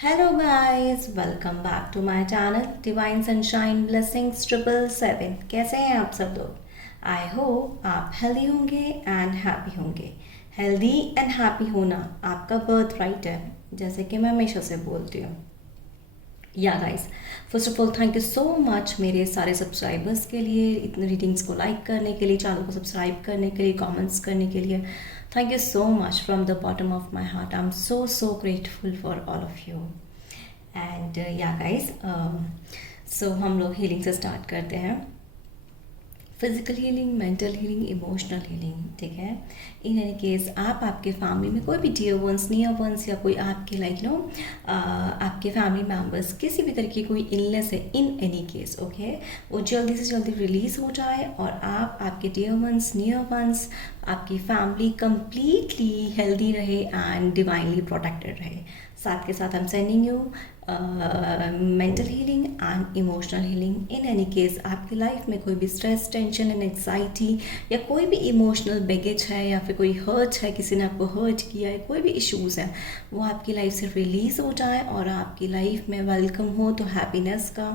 Hello guys, welcome back to my channel Divine Sunshine Blessings 777। कैसे हैं आप सब लोग। आई होप आप हेल्दी होंगे एंड हैप्पी होंगे। हेल्दी एंड हैप्पी होना आपका बर्थ राइट है, जैसे कि मैं हमेशा से बोलती हूँ। या guys, first of all thank you so much मेरे सारे सब्सक्राइबर्स के लिए, इतने रीडिंग्स को लाइक करने के लिए, चैनल को सब्सक्राइब करने के लिए, कमेंट्स करने के लिए। Thank you so much from the bottom of my heart. I am so grateful for all of you. And या गाइस, सो हम लोग हीलिंग से स्टार्ट करते हैं। Physical healing, mental healing, emotional healing, ठीक है। इन एनी केस आप आपके फैमिली में कोई भी डियर वंस, नियर वंस या कोई आपके आपके फैमिली मेम्बर्स किसी भी तरह की कोई इलनेस है, इन एनी केस ओके, वो जल्दी से जल्दी रिलीज हो जाए और आप आपके डियर वंस, नियर वंस, आपकी फैमिली कंप्लीटली हेल्दी रहे एंड डिवाइनली प्रोटेक्टेड रहे। साथ के साथ I am sending you mental healing and emotional healing. In any case आपकी लाइफ में कोई भी स्ट्रेस, टेंशन एंड एंग्जाइटी या कोई भी इमोशनल बैगेज है या फिर कोई हर्ट है, किसी ने आपको हर्ट किया है, कोई भी इश्यूज़ हैं, वो आपकी लाइफ से रिलीज़ हो जाए और आपकी लाइफ में वेलकम हो तो हैप्पीनेस का,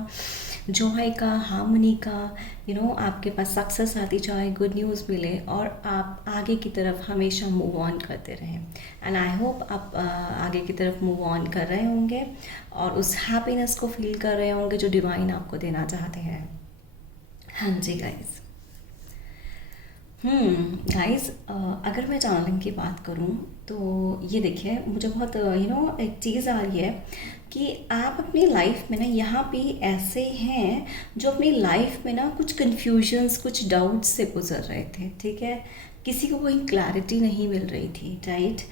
जॉय का, हार्मनी का, आपके पास सक्सेस आती जाए, गुड न्यूज़ मिले और आप आगे की तरफ हमेशा मूव ऑन करते रहें। एंड आई होप आप आगे की तरफ मूव ऑन कर रहे होंगे और उस हैप्पीनेस को फील कर रहे होंगे जो डिवाइन आपको देना चाहते हैं। हाँ जी गाइस। गाइस, अगर मैं चैनलिंग की बात करूँ तो ये देखिए, मुझे बहुत एक चीज़ आ रही है कि आप अपनी लाइफ में ना यहाँ पे ऐसे हैं जो अपनी लाइफ में ना कुछ कन्फ्यूजन्स, कुछ डाउट्स से गुजर रहे थे, ठीक है। किसी को कोई क्लैरिटी नहीं मिल रही थी, राइट।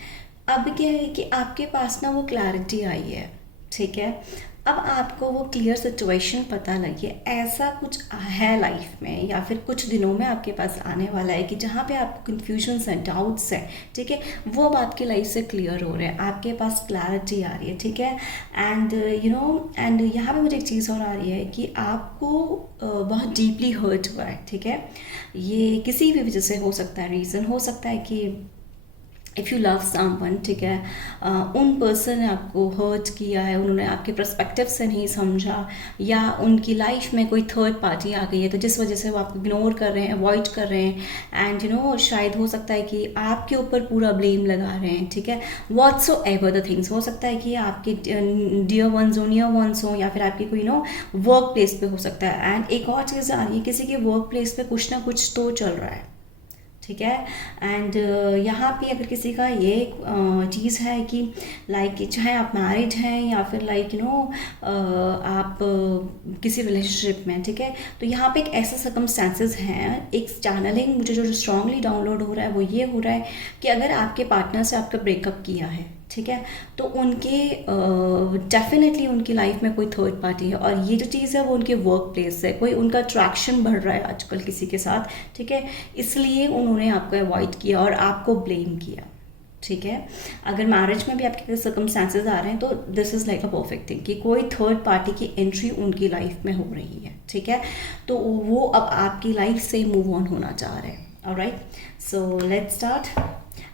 अब क्या है कि आपके पास ना वो क्लैरिटी आई है, ठीक है। अब आपको वो क्लियर सिचुएशन पता लगी है, ऐसा कुछ है लाइफ में या फिर कुछ दिनों में आपके पास आने वाला है कि जहाँ पे आपको कन्फ्यूजन्स हैं, डाउट्स हैं, ठीक है, वो अब आपकी लाइफ से क्लियर हो रहे हैं, आपके पास क्लैरिटी आ रही है, ठीक है। एंड एंड यहाँ पे मुझे एक चीज़ और आ रही है कि आपको बहुत डीपली हर्ट हुआ है, ठीक है। ये किसी भी वजह से हो सकता है, रीज़न हो सकता है कि इफ़ यू लव समवन, ठीक है, उन पर्सन ने आपको हर्ट किया है, उन्होंने आपके पर्सपेक्टिव से नहीं समझा या उनकी लाइफ में कोई थर्ड पार्टी आ गई है तो जिस वजह से वो आपको इग्नोर कर रहे हैं, अवॉइड कर रहे हैं एंड शायद हो सकता है कि आपके ऊपर पूरा ब्लेम लगा रहे हैं, ठीक है। व्हाट्सोएवर द थिंग्स, हो सकता है कि आपके डियर वंस हो, नियर वंस हो या फिर आपकी कोई वर्क प्लेस पे हो सकता है। एंड एक और चीज़ आ रही है, किसी के वर्क प्लेस पे कुछ ना कुछ तो चल रहा है, ठीक है। एंड यहाँ पे अगर किसी का ये चीज़ है कि लाइक चाहे आप मैरिड हैं या फिर आप किसी रिलेशनशिप में, ठीक है, तो यहाँ पे एक ऐसा सर्कमस्टेंसेस हैं, एक चैनलिंग मुझे जो स्ट्रांगली डाउनलोड हो रहा है वो ये हो रहा है कि अगर आपके पार्टनर से आपका ब्रेकअप किया है, ठीक है, तो उनके डेफिनेटली उनकी लाइफ में कोई थर्ड पार्टी है और ये जो चीज़ है वो उनके वर्क प्लेस है, कोई उनका अट्रैक्शन बढ़ रहा है आजकल किसी के साथ, ठीक है, इसलिए उन्होंने आपको अवॉइड किया और आपको ब्लेम किया, ठीक है। अगर मैरिज में भी आपके सर्कमस्टेंसेस आ रहे हैं तो this is like a perfect thing कि कोई थर्ड पार्टी की एंट्री उनकी लाइफ में हो रही है, ठीक है, तो वो अब आपकी लाइफ से मूव ऑन होना चाह रहे हैं। Alright, so let's start.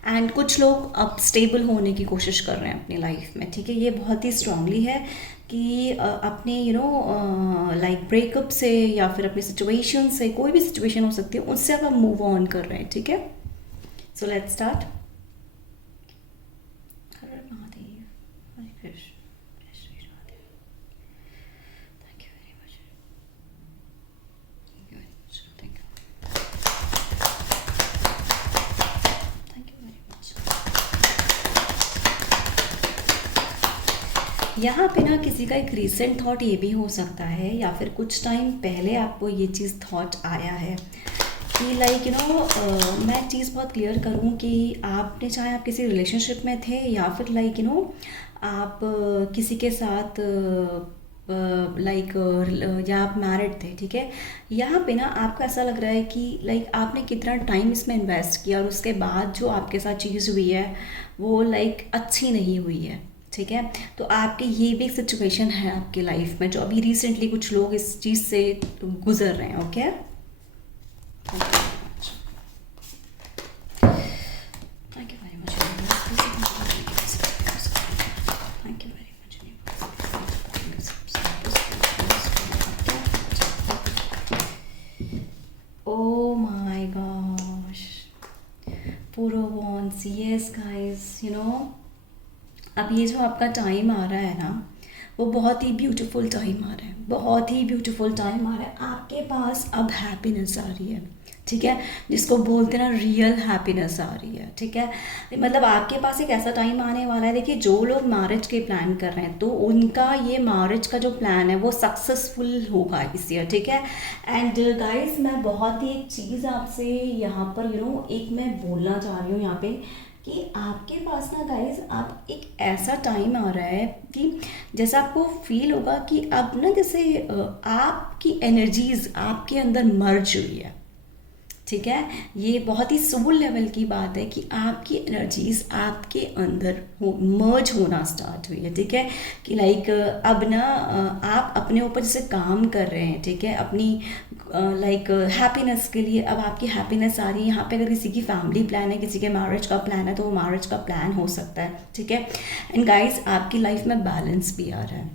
And कुछ लोग अब स्टेबल होने की कोशिश कर रहे हैं अपनी लाइफ में, ठीक है। ये बहुत ही स्ट्रांगली है कि अपने लाइक ब्रेकअप से या फिर अपनी सिचुएशन से, कोई भी सिचुएशन हो सकती है, उससे अब हम मूव ऑन कर रहे हैं, ठीक है। So let's start. हर हर महादेव, हरे कृष्ण, जय Shri Radhe. Thank you very much, thank you very much, thank you very much. यहाँ पे ना किसी का एक रीसेंट थॉट ये भी हो सकता है या फिर कुछ टाइम पहले आपको ये चीज़ थॉट आया है कि लाइक मैं एक चीज़ बहुत क्लियर करूँ कि आपने, चाहे आप किसी रिलेशनशिप में थे या फिर आप किसी के साथ या आप मैरिड थे, ठीक है, यहाँ पे ना आपको ऐसा लग रहा है कि लाइक आपने कितना टाइम इसमें इन्वेस्ट किया और उसके बाद जो आपके साथ चीज़ हुई है वो लाइक अच्छी नहीं हुई है, ठीक है। तो आपकी ये भी एक सिचुएशन है आपकी लाइफ में जो अभी रिसेंटली कुछ लोग इस चीज़ से गुजर रहे हैं, okay. Thank you very much, thank you very much, thank you very much. Yes guys, अब ये जो आपका टाइम आ रहा है ना, वो बहुत ही ब्यूटीफुल टाइम आ रहा है, बहुत ही ब्यूटीफुल टाइम आ रहा है। आपके पास अब हैप्पीनेस आ रही है, ठीक है, जिसको बोलते हैं ना रियल हैप्पीनेस आ रही है, ठीक है। मतलब आपके पास एक ऐसा टाइम आने वाला है, देखिए जो लोग मैरिज के प्लान कर रहे हैं तो उनका ये मैरिज का जो प्लान है वो सक्सेसफुल होगा इस ईयर, ठीक है। एंड गाइस, मैं बहुत ही एक चीज़ आपसे यहाँ पर एक मैं बोलना चाह रही हूँ यहाँ पे कि आपके पास ना गाइस, आप एक ऐसा टाइम आ रहा है कि जैसा आपको फील होगा कि अब ना जैसे आपकी एनर्जीज आपके अंदर मर्ज हुई है, ठीक है। ये बहुत ही सोल लेवल की बात है कि आपकी एनर्जीज आपके अंदर मर्ज होना स्टार्ट हुई है, ठीक है। कि लाइक अब ना आप अपने ऊपर जैसे काम कर रहे हैं, ठीक है, अपनी लाइक हैप्पीनेस के लिए अब आपकी हैप्पीनेस आ रही है। यहाँ पे अगर किसी की फैमिली प्लान है, किसी के मैरिज का प्लान है, तो वो मैरिज का प्लान हो सकता है, ठीक है। एंड गाइस, आपकी लाइफ में बैलेंस भी आ रहा है,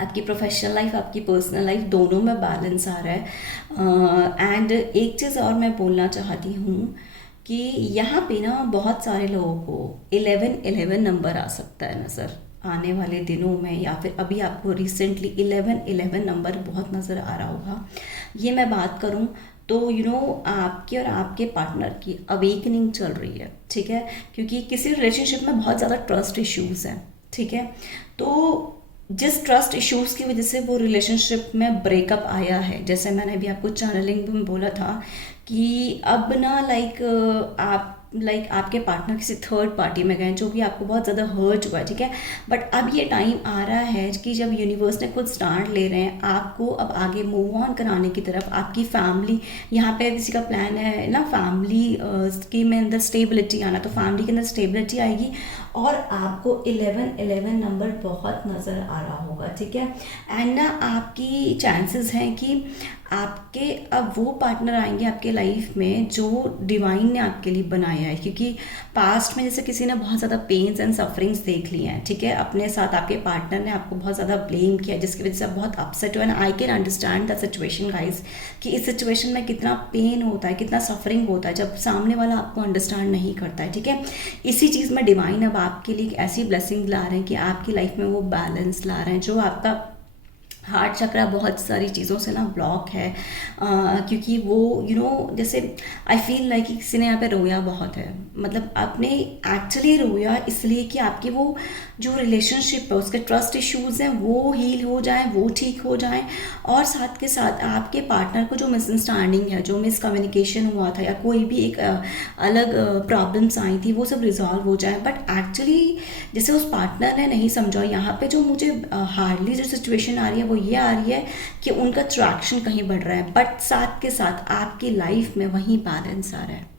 आपकी प्रोफेशनल लाइफ, आपकी पर्सनल लाइफ, दोनों में बैलेंस आ रहा है। एंड एक चीज़ और मैं बोलना चाहती हूँ कि यहाँ पे ना बहुत सारे लोगों को 11-11 नंबर आ सकता है नज़र आने वाले दिनों में, या फिर अभी आपको रिसेंटली 11-11 नंबर बहुत नज़र आ रहा होगा। ये मैं बात करूँ तो आपके और आपके पार्टनर की अवेकनिंग चल रही है, ठीक है, क्योंकि किसी रिलेशनशिप में बहुत ज़्यादा ट्रस्ट इश्यूज़ हैं, ठीक है। तो जिस ट्रस्ट इश्यूज की वजह से वो रिलेशनशिप में ब्रेकअप आया है, जैसे मैंने अभी आपको चैनलिंग में बोला था कि अब ना लाइक आपके पार्टनर किसी थर्ड पार्टी में गए, जो कि आपको बहुत ज़्यादा हर्ट हुआ है, ठीक है। बट अब ये टाइम आ रहा है कि जब यूनिवर्स ने खुद स्टार्ट ले रहे हैं आपको अब आगे मूव ऑन कराने की तरफ। आपकी फैमिली, यहाँ पे किसी का प्लान है ना फैमिली की में अंदर स्टेबिलिटी आना, तो फैमिली के अंदर स्टेबिलिटी आएगी और आपको 11-11 नंबर बहुत नज़र आ रहा होगा, ठीक है। एंड ना आपकी चांसेस हैं कि आपके अब वो पार्टनर आएंगे आपके लाइफ में जो डिवाइन ने आपके लिए बनाया है, क्योंकि पास्ट में जैसे किसी ने बहुत ज़्यादा पेन्स एंड सफरिंग्स देख लिए हैं, ठीक है, अपने साथ आपके पार्टनर ने आपको बहुत ज़्यादा ब्लेम किया, जिसकी वजह से आप बहुत अपसेट हो। And I can understand the situation guys, कि इस सिचुएशन में कितना पेन होता है, कितना सफरिंग होता है जब सामने वाला आपको अंडरस्टैंड नहीं करता है, ठीक है। इसी चीज़ में डिवाइन अब आपके लिए एक ऐसी ब्लेसिंग ला रहे हैं कि आपकी लाइफ में वो बैलेंस ला रहे हैं। जो आपका हार्ट चक्रा बहुत सारी चीज़ों से ना ब्लॉक है, क्योंकि वो जैसे आई फील लाइक कि किसी ने यहाँ पे रोया बहुत है, मतलब आपने एक्चुअली रोया इसलिए कि आपकी वो जो रिलेशनशिप है उसके ट्रस्ट इश्यूज़ हैं वो हील हो जाएं, वो ठीक हो जाएं, और साथ के साथ आपके पार्टनर को जो मिसअंडरस्टैंडिंग है, जो मिसकम्युनिकेशन हुआ था, या कोई भी एक अलग प्रॉब्लम्स आई थी, वो सब रिजॉल्व हो जाए। बट एक्चुअली जैसे उस पार्टनर ने नहीं समझा, यहाँ पे जो मुझे हार्डली जो सिचुएशन आ रही है वो ये आ रही है कि उनका अट्रैक्शन कहीं बढ़ रहा है, बट साथ के साथ आपकी लाइफ में वही बैलेंस आ रहा है।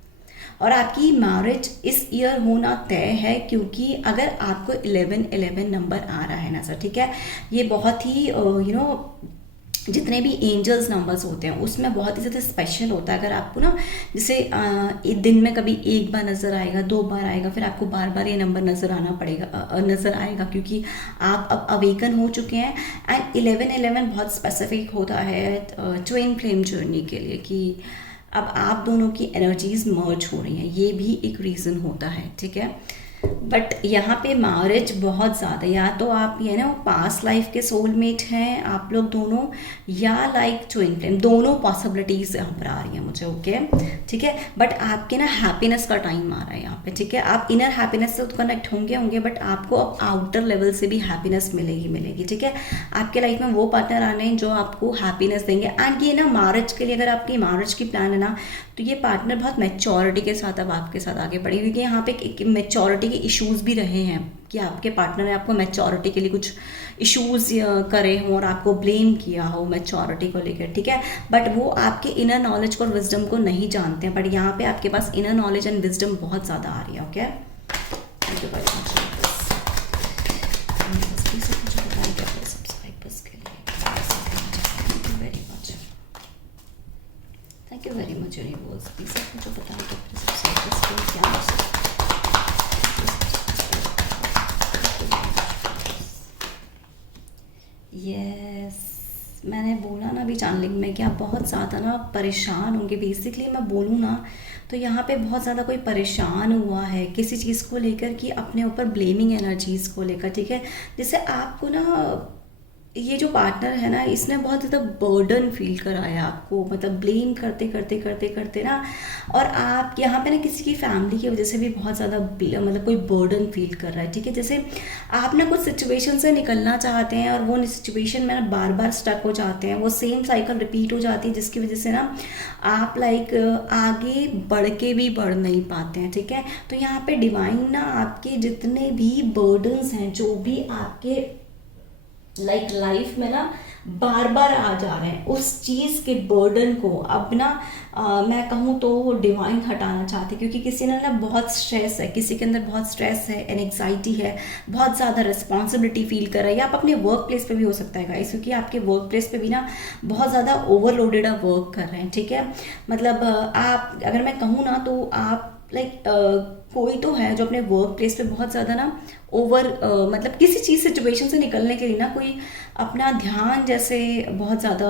और आपकी मैरिज इस ईयर होना तय है, क्योंकि अगर आपको 11-11 नंबर आ रहा है ना सर, ठीक है, ये बहुत ही जितने भी एंजल्स नंबर्स होते हैं उसमें बहुत ही ज़्यादा स्पेशल होता है। अगर आपको ना जैसे एक दिन में कभी एक बार नज़र आएगा, 2 बार आएगा, फिर आपको बार बार ये नंबर नज़र आएगा, क्योंकि आप अब अवेकन हो चुके हैं। एंड 11-11 बहुत स्पेसिफिक होता है ट्विन फ्लेम जर्नी के लिए, कि अब आप दोनों की एनर्जीज मर्ज हो रही हैं, ये भी एक रीज़न होता है, ठीक है। बट यहाँ पे मैरिज बहुत ज़्यादा, या तो आप ये ना पास्ट लाइफ के सोलमेट हैं आप लोग दोनों, या लाइक ट्विन फ्लेम, दोनों पॉसिबिलिटीज़ यहाँ पर आ रही हैं मुझे, ओके, ठीक है। बट आपके ना हैप्पीनेस का टाइम आ रहा है यहाँ पे, ठीक है। आप इनर हैप्पीनेस से तो कनेक्ट होंगे, बट आपको अब आउटर लेवल से भी हैप्पीनेस मिलेगी, ठीक है। आपके लाइफ में वो पार्टनर आने हैं जो आपको हैप्पीनेस देंगे। एंड ये ना मैरिज के लिए, अगर आपकी मैरिज की प्लान है ना, तो ये पार्टनर बहुत मैच्योरिटी के साथ अब आपके साथ आगे बढ़ेगी, क्योंकि यहाँ पे मैच्योरिटी के इश्यूज भी रहे हैं कि आपके पार्टनर ने आपको मैच्योरिटी के लिए कुछ इश्यूज करे हों और आपको ब्लेम किया हो मैच्योरिटी को लेकर, ठीक है। बट वो आपके इनर नॉलेज और विजडम को नहीं जानते हैं, बट यहाँ पे आपके पास इनर नॉलेज एंड विजडम बहुत ज़्यादा आ रही है, okay. Thank you very much. Thank you very much universe, please आप मुझे बताएं कि अपने सब्सक्राइबर्स को क्या मैसेज। यस, मैंने बोला ना अभी चैनलिंग में कि आप बहुत ज़्यादा ना परेशान होंगे। बेसिकली मैं बोलूँ ना तो यहाँ पे बहुत ज़्यादा कोई परेशान हुआ है किसी चीज़ को लेकर, कि अपने ऊपर ब्लेमिंग एनर्जीज़ को लेकर, ठीक है। जैसे आपको ना ये जो पार्टनर है ना, इसने बहुत ज़्यादा बर्डन फील कराया आपको, मतलब ब्लेम करते करते करते करते ना, और आप यहाँ पे ना किसी की फैमिली की वजह से भी बहुत ज़्यादा मतलब कोई बर्डन फील कर रहा है, ठीक है। जैसे आप ना कुछ सिचुएशन से निकलना चाहते हैं और वो सिचुएशन में ना बार बार स्टक हो जाते हैं, वो सेम साइकिल रिपीट हो जाती है, जिसकी वजह से ना आप लाइक आगे बढ़ के भी बढ़ नहीं पाते हैं, ठीक है। तो यहाँ पे डिवाइन ना आपके जितने भी बर्डन्स हैं, जो भी आपके लाइफ में ना बार बार आ जा रहे हैं, उस चीज़ के बर्डन को अब ना मैं कहूँ तो डिवाइन हटाना चाहते हैं, क्योंकि किसी ने ना बहुत स्ट्रेस है, किसी के अंदर बहुत स्ट्रेस है, एंग्जाइटी है, बहुत ज़्यादा रिस्पॉन्सिबिलिटी फील कर रहा है, या आप अपने वर्क प्लेस पे भी हो सकता है गाइस, क्योंकि आपके वर्क प्लेस पे भी ना बहुत ज़्यादा ओवरलोडेड आप वर्क कर रहे हैं, ठीक है। मतलब आप अगर मैं कहूँ ना तो आप लाइक कोई तो है जो अपने वर्क प्लेस पे बहुत ज़्यादा ना मतलब किसी चीज़ सिचुएशन से निकलने के लिए ना कोई अपना ध्यान जैसे बहुत ज़्यादा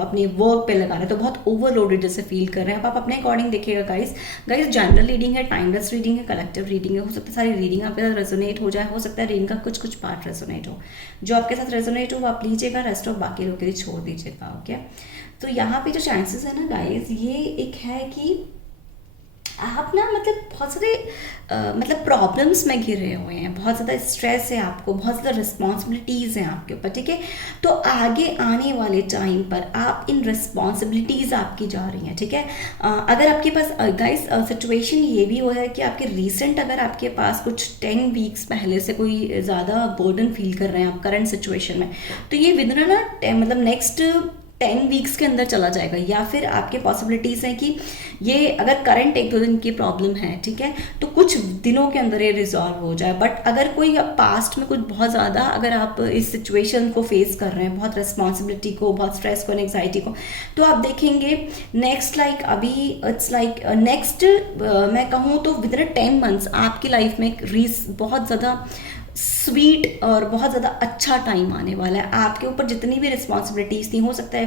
अपने वर्क पे लगा रहे हैं, तो बहुत ओवरलोडेड जैसे फील कर रहे हैं। आप अपने अकॉर्डिंग देखिएगा गाइस। ज़नरल रीडिंग है, टाइमलेस रीडिंग है, कलेक्टिव रीडिंग है। हो सकता है सारी रीडिंग आपके साथ रेजोनेट हो जाए, हो सकता है रीडिंग का कुछ कुछ पार्ट रेजोनेट हो। जो आपके साथ रेजोनेट हो वो आप लीजिएगा, रेस्ट ऑफ बाकी लोग के लिए छोड़ दीजिएगा, ओके। तो यहाँ पे जो चांसेस है ना गाइस, ये एक है कि आप ना मतलब बहुत सारे मतलब प्रॉब्लम्स में घिरे हुए हैं, बहुत ज़्यादा स्ट्रेस है आपको, बहुत ज़्यादा रिस्पॉन्सिबिलिटीज़ हैं आपके ऊपर, ठीक है। तो आगे आने वाले टाइम पर आप इन रिस्पॉन्सिबिलिटीज़ आपकी जा रही हैं, ठीक है। अगर आपके पास गाइस सिचुएशन ये भी हो है कि आपके रीसेंट अगर आपके पास कुछ 10 वीक्स पहले से कोई ज़्यादा बर्डन फील कर रहे हैं आप करंट सिचुएशन में, तो ये विद ना मतलब नेक्स्ट 10 वीक्स के अंदर चला जाएगा, या फिर आपके पॉसिबिलिटीज़ हैं कि ये अगर करंट 1-2 दिन की प्रॉब्लम है, ठीक है, तो कुछ दिनों के अंदर ये रिजॉल्व हो जाए। बट अगर कोई पास्ट में कुछ बहुत ज़्यादा अगर आप इस सिचुएशन को फेस कर रहे हैं, बहुत रिस्पॉन्सिबिलिटी को, बहुत स्ट्रेस को, एंग्जाइटी को, तो आप देखेंगे नेक्स्ट लाइक अभी इट्स लाइक नेक्स्ट मैं कहूँ तो विद इन 10 मंथ्स आपकी लाइफ में एक बहुत ज़्यादा स्वीट और बहुत ज़्यादा अच्छा टाइम आने वाला है। आपके ऊपर जितनी भी रिस्पॉन्सिबिलिटीज़ थी, हो सकता है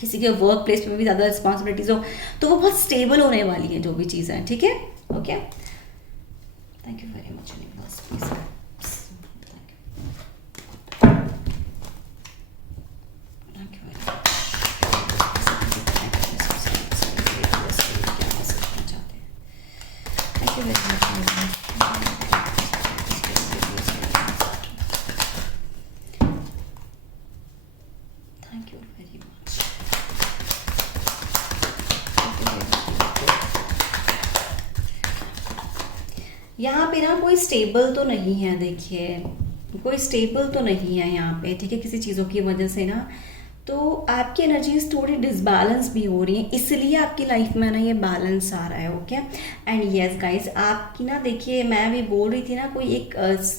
किसी के वर्क प्लेस में भी ज़्यादा रिस्पॉन्सिबिलिटीज़ हो, तो वो बहुत स्टेबल होने वाली हैं जो भी चीज़ें हैं, ठीक है, okay. Thank you very much universe, please यहाँ पे ना कोई स्टेबल तो नहीं है, देखिए कोई स्टेबल तो नहीं है यहाँ पे, ठीक है, किसी चीज़ों की वजह से ना तो आपकी एनर्जीज थोड़ी डिसबैलेंस भी हो रही हैं, इसलिए आपकी लाइफ में ना ये बैलेंस आ रहा है, ओके। एंड यस गाइस, आपकी ना देखिए मैं भी बोल रही थी ना कोई एक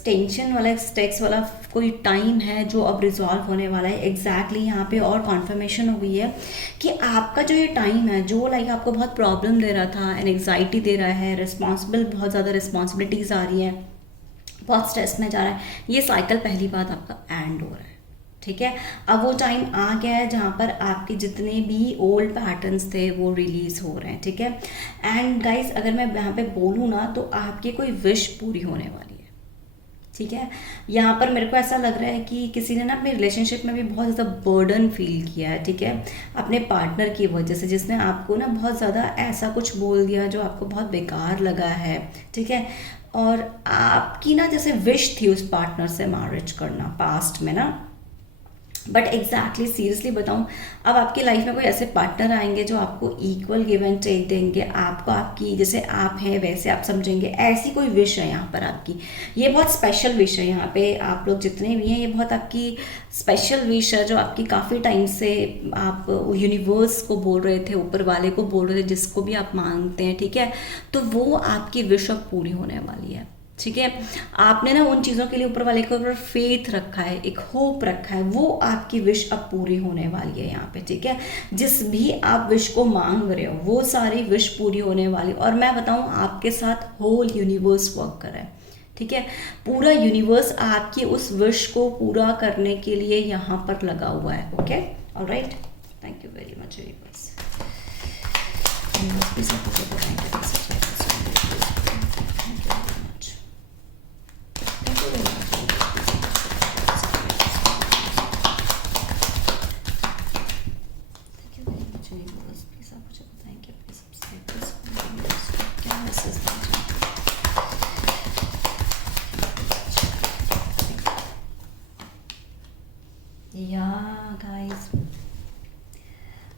टेंशन वाला, एक स्ट्रेस वाला कोई टाइम है जो अब रिजॉल्व होने वाला है। एग्जैक्टली यहाँ पे और कॉन्फर्मेशन हो गई है कि आपका जो ये टाइम है जो लाइक आपको बहुत प्रॉब्लम दे रहा था, एंग्जाइटी दे रहा है, बहुत ज़्यादा रिस्पॉन्सिबिलिटीज़ आ रही हैं, बहुत स्ट्रेस में जा रहा है, ये साइकिल पहली बात आपका एंड हो रहा है, ठीक है। अब वो टाइम आ गया है जहाँ पर आपके जितने भी ओल्ड पैटर्न्स थे वो रिलीज हो रहे हैं, ठीक है। एंड गाइस अगर मैं यहाँ पे बोलूँ ना तो आपकी कोई विश पूरी होने वाली है, ठीक है। यहाँ पर मेरे को ऐसा लग रहा है कि किसी ने ना अपने रिलेशनशिप में भी बहुत ज़्यादा बर्डन फील किया है, ठीक है, अपने पार्टनर की वजह से, जिसने आपको ना बहुत ज़्यादा ऐसा कुछ बोल दिया जो आपको बहुत बेकार लगा है, ठीक है। और आपकी ना जैसे विश थी उस पार्टनर से मैरिज करना पास्ट में ना, बट एग्जैक्टली सीरियसली बताऊँ, अब आपकी लाइफ में कोई ऐसे पार्टनर आएंगे जो आपको इक्वल गिव एंड टेक देंगे, आपको आपकी जैसे आप हैं वैसे आप समझेंगे, ऐसी कोई विश है यहाँ पर आपकी। ये बहुत स्पेशल विश है, यहाँ पे आप लोग जितने भी हैं ये बहुत आपकी स्पेशल विश है जो आपकी काफ़ी टाइम से आप यूनिवर्स को बोल रहे थे, ऊपर वाले को बोल रहे थे, जिसको भी आप मांगते हैं, ठीक है। तो वो आपकी विश अब पूरी होने वाली है, ठीक है। आपने ना उन चीज़ों के लिए ऊपर वाले के ऊपर फेथ रखा है, एक होप रखा है, वो आपकी विश अब पूरी होने वाली है यहाँ पे, ठीक है। जिस भी आप विश को मांग रहे हो वो सारी विश पूरी होने वाली, और मैं बताऊँ आपके साथ होल यूनिवर्स वर्क कर रहा है, ठीक है। पूरा यूनिवर्स आपकी उस विश को पूरा करने के लिए यहाँ पर लगा हुआ है, okay, alright. Thank you very much universe. Universe please आप मुझे बताएं कि कैसे चाहिए। Thank you very much, thank you very much. Thank you very much universe, please आप मुझे बताएं कि आपके सब्सक्राइबर्स को क्या मैसेज देना चाहते हैं। या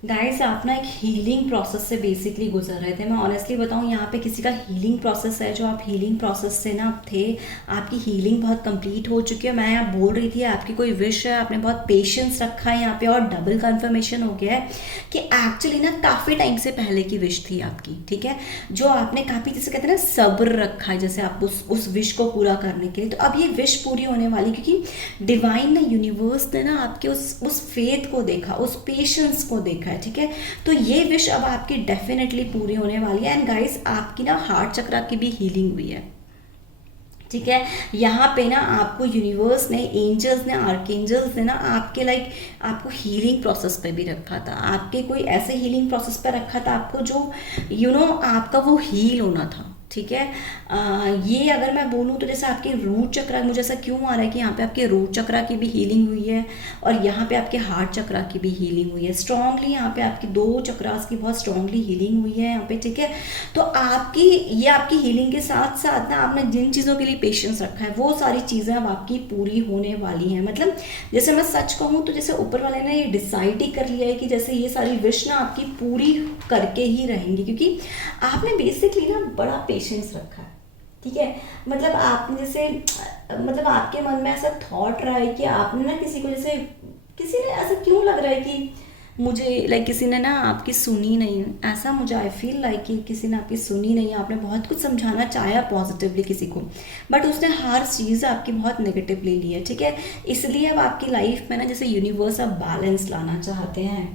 गाइस आप ना एक हीलिंग प्रोसेस से बेसिकली गुजर रहे थे। मैं ऑनेस्टली बताऊं, यहाँ पे किसी का हीलिंग प्रोसेस है, जो आप हीलिंग प्रोसेस से ना थे, आपकी हीलिंग बहुत कंप्लीट हो चुकी है। मैं यहाँ बोल रही थी आपकी कोई विश है, आपने बहुत पेशेंस रखा है यहाँ पे, और डबल कंफर्मेशन हो गया है कि एक्चुअली ना काफ़ी टाइम से पहले की विश थी आपकी, ठीक है, जो आपने काफ़ी, जैसे कहते हैं ना, सब्र रखा है जैसे आप उस विश को पूरा करने के लिए। तो अब ये विश पूरी होने वाली, क्योंकि डिवाइन ने, यूनिवर्स ने ना आपके उस फेथ को देखा, उस पेशेंस को देखा है, ठीक है। तो ये विश अब आपकी डेफिनेटली पूरी होने वाली है। एंड गाइस आपकी ना हार्ट चक्रा की भी हीलिंग हुई है, ठीक है। यहाँ पे ना आपको यूनिवर्स ने, एंजल्स ने, आर्कएंजल्स ने ना आपके आपको हीलिंग प्रोसेस पे भी रखा था। आपके कोई ऐसे हीलिंग प्रोसेस पे रखा था आपको जो आपका वो हील होना था, ठीक है। ये अगर मैं बोलूँ तो जैसे आपके रूट चक्रा, मुझे ऐसा क्यों आ रहा है कि यहाँ पे आपके रूट चक्रा की भी हीलिंग हुई है और यहाँ पे आपके हार्ट चक्रा की भी हीलिंग हुई है स्ट्रांगली। यहाँ पे आपकी 2 चक्रास की बहुत स्ट्रांगली हीलिंग हुई है यहाँ पे, ठीक है। तो आपकी हीलिंग के साथ साथ ना आपने जिन चीज़ों के लिए पेशेंस रखा है, वो सारी चीज़ें अब आपकी पूरी होने वाली हैं। मतलब जैसे मैं सच कहूँ तो जैसे ऊपर वाले ने ये डिसाइड ही कर लिया है कि जैसे ये सारी विश ना आपकी पूरी करके ही रहेंगी, क्योंकि आपने बेसिकली ना बड़ा पेशेंस रखा है, ठीक है। मतलब आपने जैसे, मतलब आपके मन में ऐसा थॉट रहा है कि आपने ना किसी ने ऐसा क्यों लग रहा है कि मुझे किसी ने ना आपकी सुनी नहीं, ऐसा मुझे आई फील कि किसी ने आपकी सुनी नहीं। आपने बहुत कुछ समझाना चाहा पॉजिटिवली किसी को, बट उसने हर चीज़ आपकी बहुत नेगेटिवली ली है, ठीक है। इसलिए अब आपकी लाइफ में ना जैसे यूनिवर्स अब बैलेंस लाना चाहते हैं।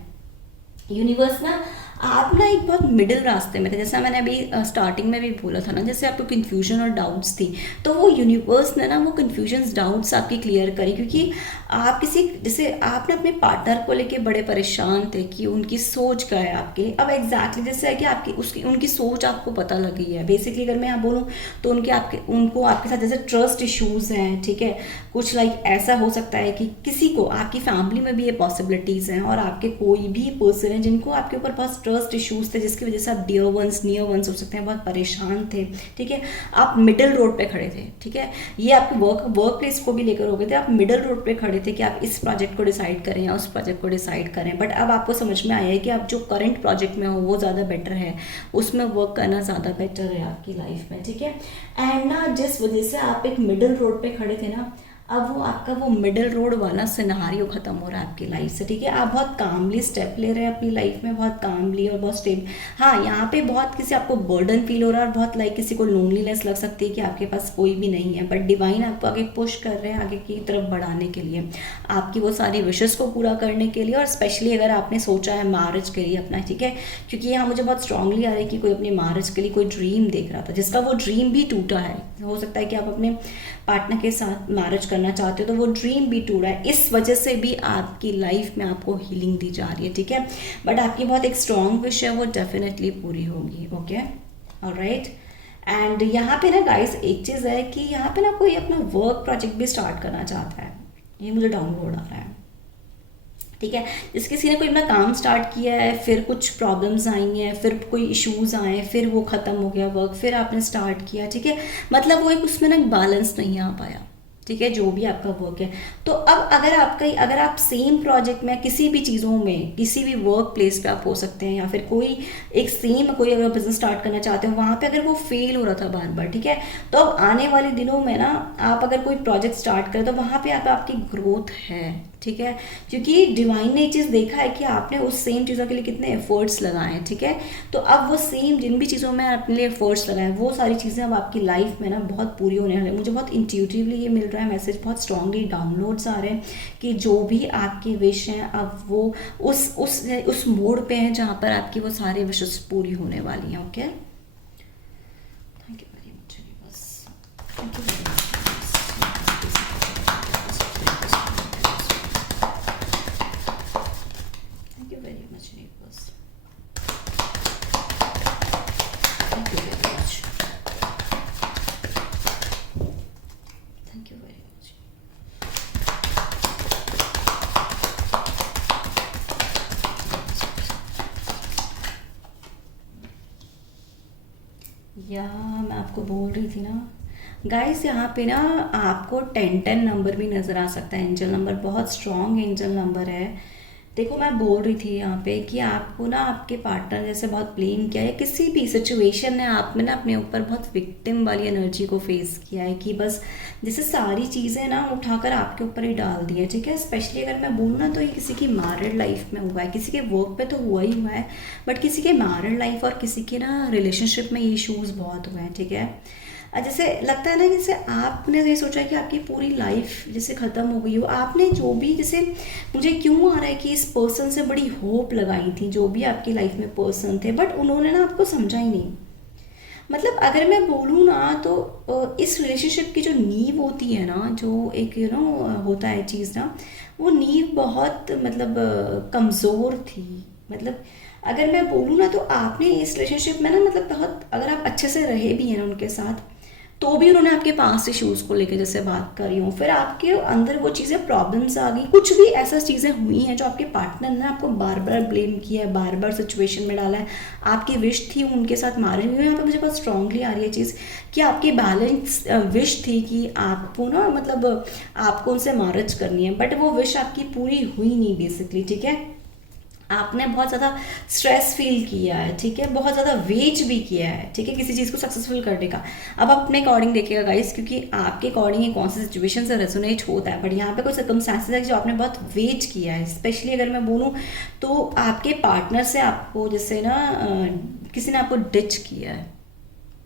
यूनिवर्स ना, आप ना एक बहुत मिडिल रास्ते में थे, जैसा मैंने अभी स्टार्टिंग में भी बोला था ना, जैसे आपको कन्फ्यूजन और डाउट्स थी, तो वो यूनिवर्स ने ना वो कन्फ्यूजन्स, डाउट्स आपकी क्लियर करी, क्योंकि आप जैसे आपने अपने पार्टनर को लेके बड़े परेशान थे कि उनकी सोच क्या है आपके लिए। अब एग्जैक्टली जैसे है कि उनकी सोच आपको पता लग गई है। बेसिकली अगर मैं यहाँ बोलूँ तो उनको आपके साथ जैसे ट्रस्ट इशूज़ हैं, ठीक है। कुछ ऐसा हो सकता है कि किसी को आपकी फैमिली में भी ये पॉसिबिलिटीज़ हैं, और आपके कोई भी पर्सन है जिनको आपके ऊपर बहुत ट्रस्ट इश्यूज थे, जिसकी वजह से आप डियर वंस, नियर वंस हो सकते हैं, बहुत परेशान थे, ठीक है। आप मिडिल रोड पे खड़े थे, ठीक है। ये आपके वर्क प्लेस को भी लेकर हो गए थे। आप मिडिल रोड पे खड़े थे कि आप इस प्रोजेक्ट को डिसाइड करें या उस प्रोजेक्ट को डिसाइड करें, बट अब आपको समझ में आया है कि आप जो करंट प्रोजेक्ट में हो वो ज़्यादा बेटर है, उसमें वर्क करना ज़्यादा बेटर है आपकी लाइफ में, ठीक है। एंड ना जिस वजह से आप एक मिडिल रोड पे खड़े थे ना, अब वो आपका वो मिडिल रोड वाला सिनेरियो खत्म हो रहा है आपकी लाइफ से, ठीक है। आप बहुत कामली स्टेप ले रहे हैं अपनी लाइफ में, बहुत कामली और बहुत स्टेबल। हाँ, यहाँ पे बहुत किसी आपको बर्डन फील हो रहा है और बहुत किसी को लोनलीनेस लग सकती है कि आपके पास कोई भी नहीं है, बट डिवाइन आपको आगे पुश कर रहे हैं, आगे की तरफ बढ़ाने के लिए, आपकी वो सारी विशेस को पूरा करने के लिए। और स्पेशली अगर आपने सोचा है मैरिज के लिए अपना, ठीक है, क्योंकि यहाँ मुझे बहुत स्ट्रांगली आ रहा है कि कोई अपनी मैरिज के लिए कोई ड्रीम देख रहा था, जिसका वो ड्रीम भी टूटा है। हो सकता है कि आप अपने पार्टनर के साथ मैरिज करना चाहते हो तो वो ड्रीम भी टूटा है, इस वजह से भी आपकी लाइफ में आपको हीलिंग दी जा रही है, ठीक है। बट आपकी बहुत एक स्ट्रॉन्ग विश है, वो डेफिनेटली पूरी होगी, ओके, ऑलराइट। एंड यहाँ पे ना गाइस एक चीज़ है कि यहाँ पे ना कोई अपना वर्क प्रोजेक्ट भी स्टार्ट करना चाहता है, ये मुझे डाउनलोड आ रहा है, ठीक है। जिस किसी ने कोई अपना काम स्टार्ट किया है, फिर कुछ प्रॉब्लम्स आई हैं, फिर कोई इश्यूज आए, फिर वो ख़त्म हो गया वर्क, फिर आपने स्टार्ट किया, ठीक है। मतलब वो एक उसमें ना बैलेंस नहीं आ पाया, ठीक है, जो भी आपका वर्क है। तो अब अगर आप सेम प्रोजेक्ट में, किसी भी चीज़ों में, किसी भी वर्क प्लेस पे आप हो सकते हैं, या फिर कोई अगर बिजनेस स्टार्ट करना चाहते हो, वहाँ पे अगर वो फेल हो रहा था बार बार, ठीक है, तो अब आने वाले दिनों में ना आप अगर कोई प्रोजेक्ट स्टार्ट करें तो वहाँ पे आपकी ग्रोथ है, ठीक है, क्योंकि डिवाइन ने ये चीज़ देखा है कि आपने उस सेम चीज़ों के लिए कितने एफर्ट्स लगाए हैं, ठीक है। तो अब वो सेम जिन भी चीज़ों में अपने लिए एफर्ट्स लगाए, वो सारी चीज़ें अब आपकी लाइफ में ना बहुत पूरी होने वाली है। मुझे बहुत इंट्यूटिवली ये मिल रहा है मैसेज, बहुत स्ट्रांगली डाउनलोड्स आ रहे हैं कि जो भी आपकी विश हैं अब वो उस मोड पे हैं जहाँ पर आपकी वो सारी विशेस पूरी होने वाली हैं, okay. Thank you very much, thank you very much. Thank you very much. या मैं आपको बोल रही थी ना गाइस, यहाँ पे ना आपको 10-10 नंबर भी नज़र आ सकता है। एंजल नंबर बहुत स्ट्रॉन्ग एंजल नंबर है। देखो मैं बोल रही थी यहाँ पे कि आपको ना आपके पार्टनर जैसे बहुत ब्लेम किया है, किसी भी सिचुएशन ने आप में ना अपने ऊपर बहुत विक्टिम वाली एनर्जी को फेस किया है कि बस जैसे सारी चीज़ें ना उठाकर आपके ऊपर ही डाल दी है, ठीक है। स्पेशली अगर मैं बोलूँ ना तो ये किसी की मैरिड लाइफ में हुआ है, किसी के वर्क पे तो हुआ ही हुआ है, बट किसी के मैरिड लाइफ और किसी के ना रिलेशनशिप में ये इशूज़ बहुत हुए हैं, ठीक है। जैसे लगता है ना, जैसे आपने ये सोचा कि आपकी पूरी लाइफ जैसे ख़त्म हो गई हो, आपने जो भी जैसे मुझे क्यों आ रहा है कि इस पर्सन से बड़ी होप लगाई थी, जो भी आपकी लाइफ में पर्सन थे, बट उन्होंने ना आपको समझा ही नहीं। मतलब अगर मैं बोलूँ ना तो इस रिलेशनशिप की जो नींव होती है ना, जो एक होता है चीज़ ना, वो नींव बहुत मतलब कमज़ोर थी। मतलब अगर मैं बोलूँ ना तो आपने इस रिलेशनशिप में ना मतलब बहुत, अगर आप अच्छे से रहे भी हैं ना उनके साथ, तो भी उन्होंने आपके पास इश्यूज़ को लेकर जैसे बात कर रही हूँ, फिर आपके अंदर वो चीज़ें प्रॉब्लम्स आ गई, कुछ भी ऐसा चीज़ें हुई हैं जो आपके पार्टनर ने आपको बार बार ब्लेम किया है, बार बार सिचुएशन में डाला है। आपकी विश थी उनके साथ मारे हुए, यहाँ पे मुझे बहुत स्ट्रांगली आ रही है चीज़ कि आपकी बैलेंस विश थी कि आपको ना मतलब आपको उनसे मैरिज करनी है, बट वो विश आपकी पूरी हुई नहीं बेसिकली, ठीक है। आपने बहुत ज़्यादा स्ट्रेस फील किया है, ठीक है, बहुत ज़्यादा वेट भी किया है, ठीक है, किसी चीज़ को सक्सेसफुल करने का। अब आप अपने अकॉर्डिंग देखिएगा गाइस, क्योंकि आपके अकॉर्डिंग ये कौन सी सिचुएशन से रेजोनेट होता है, बट यहाँ पे कोई सर्कमस्टेंसेस है जो आपने बहुत वेट किया है। स्पेशली अगर मैं बोलूँ तो आपके पार्टनर से आपको जैसे ना किसी ने आपको डिच किया है,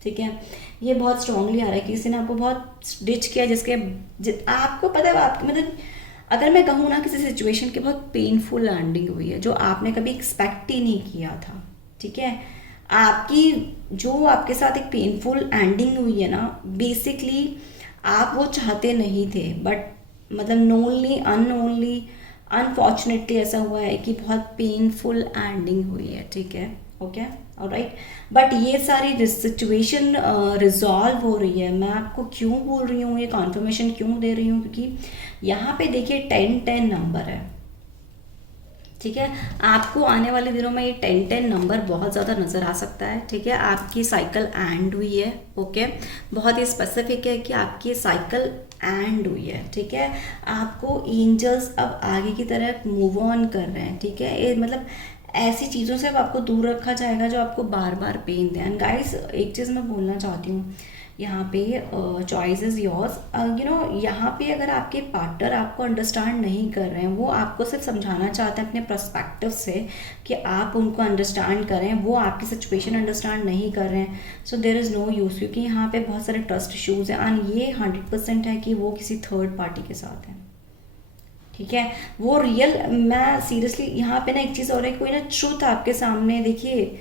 ठीक है। ये बहुत स्ट्रांगली आ रहा है कि किसी ने आपको बहुत डिच किया, आपको पता है आपके मतलब अगर मैं कहूँ ना किसी सिचुएशन की बहुत पेनफुल एंडिंग हुई है जो आपने कभी एक्सपेक्ट ही नहीं किया था, ठीक है। आपकी जो आपके साथ एक पेनफुल एंडिंग हुई है ना, बेसिकली आप वो चाहते नहीं थे, बट मतलब नोनली अननोनली अनफॉर्चुनेटली ऐसा हुआ है कि बहुत पेनफुल एंडिंग हुई है, ठीक है। Okay, alright. बट ये सारी सिचुएशन रिजॉल्व हो रही है। मैं आपको क्यों बोल रही हूँ, ये कॉन्फर्मेशन क्यों दे रही हूँ, क्योंकि यहाँ पे देखिए 10-10 नंबर है, ठीक है। आपको आने वाले दिनों में ये 10-10 नंबर बहुत ज़्यादा नज़र आ सकता है, ठीक है। आपकी साइकिल एंड हुई है, ओके, बहुत ही स्पेसिफिक है कि आपकी साइकिल एंड हुई है, ठीक है। आपको एंजल्स अब आगे की तरफ मूव ऑन कर रहे हैं, ठीक है। ये मतलब ऐसी चीज़ों से अब आपको दूर रखा जाएगा जो आपको बार बार पेन दें। एंड गाइस, एक चीज़ मैं बोलना चाहती हूँ यहाँ पे, चॉइस इज़ योर्स। यहाँ पे अगर आपके पार्टनर आपको अंडरस्टैंड नहीं कर रहे हैं, वो आपको सिर्फ समझाना चाहते हैं अपने पर्सपेक्टिव से कि आप उनको अंडरस्टैंड करें, वो आपकी सिचुएशन अंडरस्टैंड नहीं कर रहे हैं, so there is no use, क्योंकि यहाँ पे बहुत सारे ट्रस्ट इशूज़ हैं। एंड ये 100% है कि वो किसी थर्ड पार्टी के साथ हैं, ठीक है। वो रियल, मैं सीरियसली यहाँ पे ना एक चीज़ और है, कोई ना ट्रूथ आपके सामने देखिए,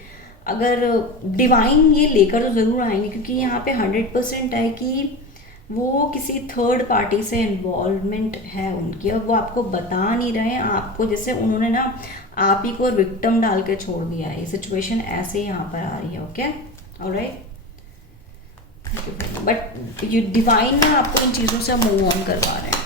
अगर डिवाइन ये लेकर तो ज़रूर आएंगे, क्योंकि यहाँ पे 100% है कि वो किसी थर्ड पार्टी से इन्वॉल्वमेंट है उनकी, और वो आपको बता नहीं रहे हैं। आपको जैसे उन्होंने ना आप ही को विक्टिम डाल के छोड़ दिया है, ये सिचुएशन ऐसे ही यहाँ पर आ रही है, ओके, ऑलराइट। बट ये डिवाइन ना आपको इन चीज़ों से मूव ऑन करवा रहे हैं।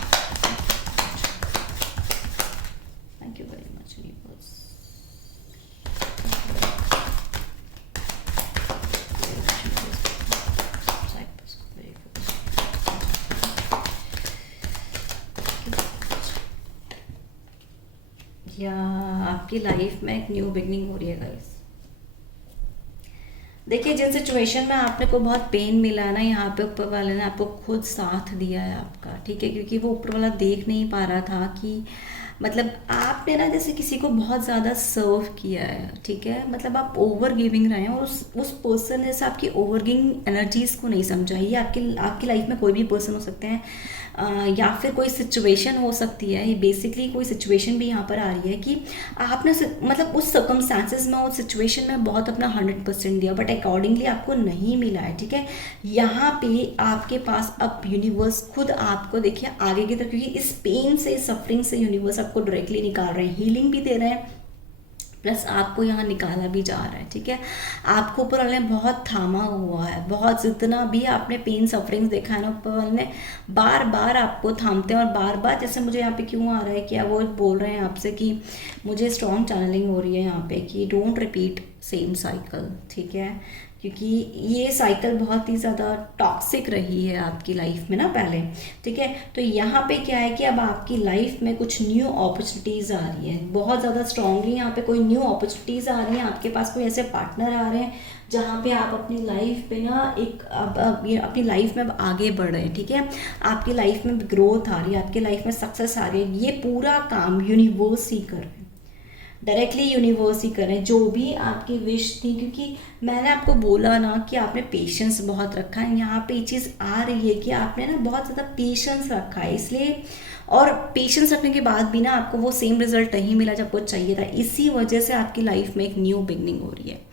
या आपकी लाइफ में एक न्यू बिगनिंग हो रही है गाइस। देखिए, जिन सिचुएशन में आपने को बहुत पेन मिला है ना, यहाँ पे ऊपर वाले ने आपको खुद साथ दिया है आपका, ठीक है, क्योंकि वो ऊपर वाला देख नहीं पा रहा था कि मतलब आपने ना जैसे किसी को बहुत ज़्यादा सर्व किया है, ठीक है, मतलब आप ओवर गिविंग रहे हैं, और उस पर्सन ने आपकी ओवर गिविंग एनर्जीज़ को नहीं समझा। ये आपकी लाइफ में कोई भी पर्सन हो सकते हैं, या फिर कोई सिचुएशन हो सकती है। ये बेसिकली कोई सिचुएशन भी यहाँ पर आ रही है कि आपने मतलब उस सर्कमस्टांसेस में, उस सिचुएशन में बहुत अपना 100% दिया, बट अकॉर्डिंगली आपको नहीं मिला है, ठीक है। यहाँ पे आपके पास अब यूनिवर्स खुद आपको देखिए आगे की तरफ, क्योंकि इस पेन से, सफरिंग से यूनिवर्स आपको डायरेक्टली निकाल रहे हैं, हीलिंग भी दे रहे हैं, प्लस आपको यहाँ निकाला भी जा रहा है, ठीक है। आपको ऊपर वाले ने बहुत थामा हुआ है, बहुत, जितना भी आपने पेन सफरिंग्स देखा है ना, ऊपर वाले ने बार बार आपको थामते हैं, और बार बार जैसे मुझे यहाँ पे क्यों आ रहा है कि वो बोल रहे हैं आपसे कि मुझे स्ट्रॉन्ग चैनलिंग हो रही है यहाँ पे कि डोंट रिपीट सेम साइकिल, ठीक है। क्योंकि ये साइकिल बहुत ही ज़्यादा टॉक्सिक रही है आपकी लाइफ में ना पहले, ठीक है। तो यहाँ पे क्या है कि अब आपकी लाइफ में कुछ न्यू अपॉर्चुनिटीज़ आ रही है, बहुत ज़्यादा स्ट्रांगली यहाँ पे कोई न्यू अपॉर्चुनिटीज़ आ रही हैं, आपके पास कोई ऐसे पार्टनर आ रहे हैं जहाँ पे आप अपनी लाइफ पे ना एक अब ये अपनी लाइफ में अब आगे बढ़ रहे हैं, ठीक है। आपकी लाइफ में ग्रोथ आ रही है, आपकी लाइफ में सक्सेस आ रही है। ये पूरा काम यूनिवर्स ही कर रहे हैं, डायरेक्टली यूनिवर्स ही करें जो भी आपकी विश थी। क्योंकि मैंने आपको बोला ना कि आपने पेशेंस बहुत रखा है, यहाँ पे ये चीज़ आ रही है कि आपने ना बहुत ज़्यादा पेशेंस रखा है, इसलिए और पेशेंस रखने के बाद भी ना आपको वो सेम रिजल्ट नहीं मिला जब आपको चाहिए था। इसी वजह से आपकी लाइफ में एक न्यू बिगनिंग हो रही है।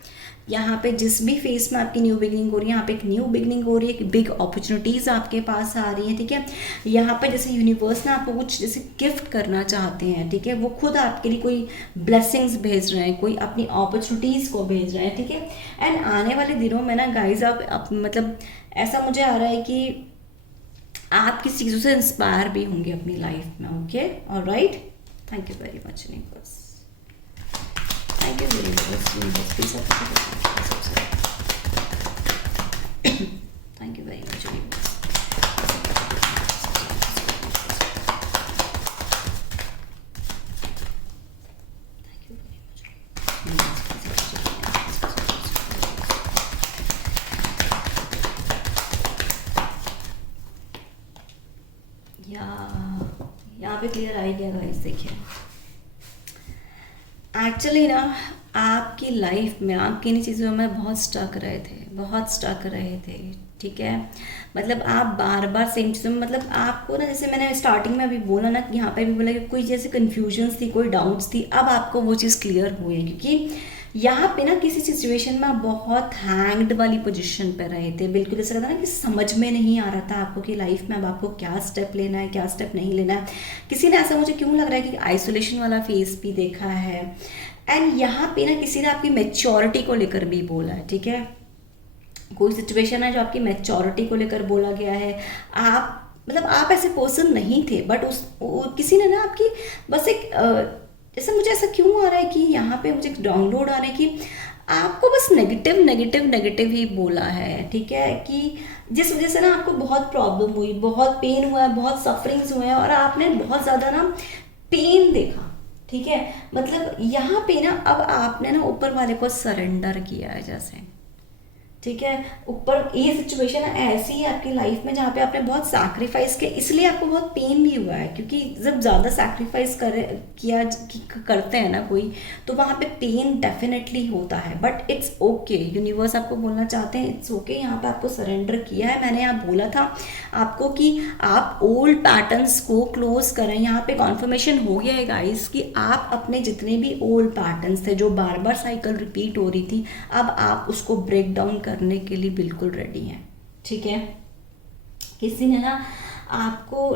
यहाँ पे जिस भी फेस में आपकी न्यू बिगनिंग हो रही है, यहाँ पे एक न्यू बिगनिंग हो रही है, एक बिग अपॉर्चुनिटीज़ आपके पास आ रही है, ठीक है। यहाँ पे जैसे यूनिवर्स ना आपको कुछ जैसे गिफ्ट करना चाहते हैं, ठीक है, वो खुद आपके लिए कोई ब्लेसिंग्स भेज रहे हैं, कोई अपनी अपॉर्चुनिटीज़ को भेज रहे हैं, ठीक है। एंड आने वाले दिनों में ना गाइज आप मतलब ऐसा मुझे आ रहा है कि आप किसी चीज़ों से इंस्पायर भी होंगे अपनी लाइफ में, okay, alright. Thank you very much universe, thank you very much universe, please thank you very much universe. यहाँ पे क्लियर आई गया गाइस, देखिए एक्चुअली ना आपकी लाइफ में आप किन्हीं चीज़ों में बहुत स्टक रहे थे, ठीक है। मतलब आप बार बार सेम चीज़ों में, मतलब आपको ना जैसे मैंने स्टार्टिंग में अभी बोला ना, यहाँ पे भी बोला कि कोई जैसे कन्फ्यूजन्स थी, कोई डाउट्स थी, अब आपको वो चीज़ क्लियर हुई है। क्योंकि यहाँ पे ना किसी सिचुएशन में आप बहुत हैंग्ड वाली पोजीशन पे रहे थे, बिल्कुल ऐसा लगा ना कि समझ में नहीं आ रहा था आपको कि लाइफ में अब आपको क्या स्टेप लेना है, क्या स्टेप नहीं लेना है। किसी ने ऐसा, मुझे क्यों लग रहा है कि आइसोलेशन वाला फेस भी देखा है। एंड यहाँ पे ना किसी ने आपकी मेच्योरिटी को लेकर भी बोला है, ठीक है। कोई सिचुएशन है जो आपकी मेच्योरिटी को लेकर बोला गया है। आप मतलब आप ऐसे पर्सन नहीं थे, बट किसी ने ना आपकी बस एक जैसे, मुझे ऐसा क्यों आ रहा है कि यहाँ पे मुझे डाउनलोड आ रहा है कि आपको बस नेगेटिव नेगेटिव नेगेटिव ही बोला है, ठीक है। कि जिस वजह से ना आपको बहुत प्रॉब्लम हुई, बहुत पेन हुआ है, बहुत सफरिंग्स हुए हैं, और आपने बहुत ज़्यादा ना पेन देखा, ठीक है। मतलब यहाँ पे ना अब आपने ना ऊपर वाले को सरेंडर किया है जैसे, ठीक है। ऊपर ये सिचुएशन ऐसी है आपकी लाइफ में जहाँ पे आपने बहुत सैक्रिफाइस किया, इसलिए आपको बहुत पेन भी हुआ है। क्योंकि जब ज़्यादा सैक्रिफाइस करते हैं ना कोई, तो वहाँ पे पेन डेफिनेटली होता है, बट इट्स ओके। यूनिवर्स आपको बोलना चाहते हैं इट्स ओके। यहाँ पे आपको सरेंडर किया है। मैंने यहाँ बोला था आपको कि आप ओल्ड पैटर्न्स को क्लोज करें। यहाँ पे कॉन्फर्मेशन हो गया है गाइस कि आप अपने जितने भी ओल्ड पैटर्न्स थे जो बार बार साइकिल रिपीट हो रही थी, अब आप उसको ब्रेक डाउन करने के लिए बिल्कुल रेडी हैं, ठीक है। किसी ने ना आपको